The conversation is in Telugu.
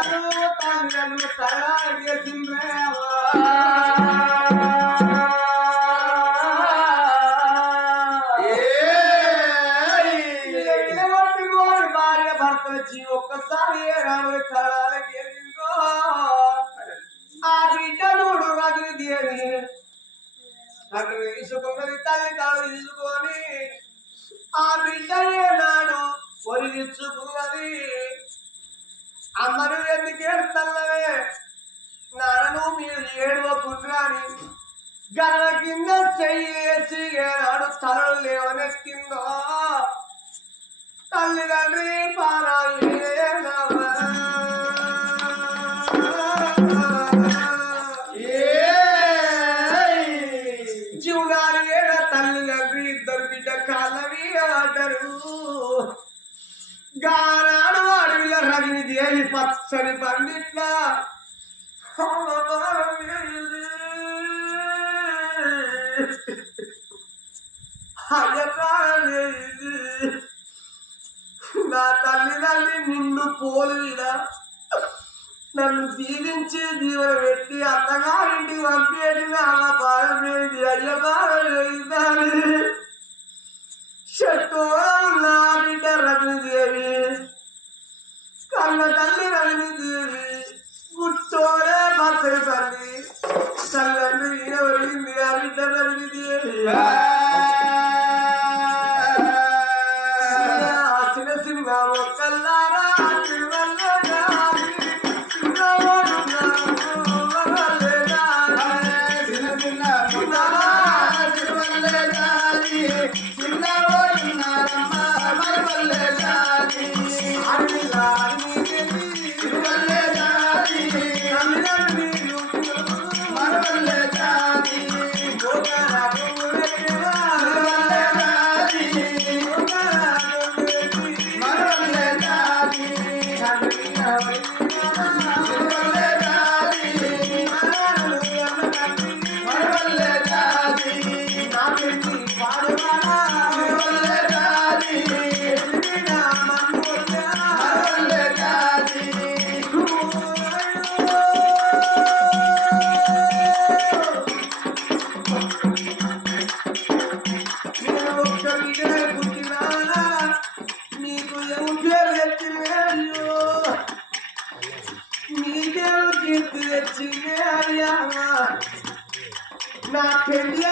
తల్లిదండ్రులు తయారు చేసిందే భార్య భర్త వచ్చి ఒక్కసారి రాను తరాలకి ఆ బిడ్డ నోడు రజని దేవి తండ్రి తీసుకున్నది తల్లి తాను తీసుకొని ఆ బిడ్డ ఏనాడు పొరిగించుకున్నది అమ్మను ఎందుకు ఏడుతల్లవే నాన్నను మీరు ఏడవకుండాని గర్వ కింద చెయ్యేసి ఏనాడు తలలు లేవనెత్తిందో తల్లిదండ్రి జీవనాలు ఏడ తల్లిదండ్రి ఇద్దరు బిడ్డ కాళ్ళవి ఆడరు గానాడు అడవిల రజని దేవి పచ్చని పండిట్ల నా తల్లిదండ్రి నిన్ను పోలిదా నన్ను దీవించి దీవెన పెట్టి అత్తగారింటికి పంపేది నా పాదం వేది అయ్య పాదం వేయిదాని చెట్టు నా బిడ్డ రజనీదేవి కన్న తల్లి రజనీదేవి గుట్టోడే పచ్చని తల్లి తల్లి ఈయనవరింది ఆ బిడ్డ రజనీదేవి ఆసిన సింహ మొక్కల్లారా నా పెళ్ళి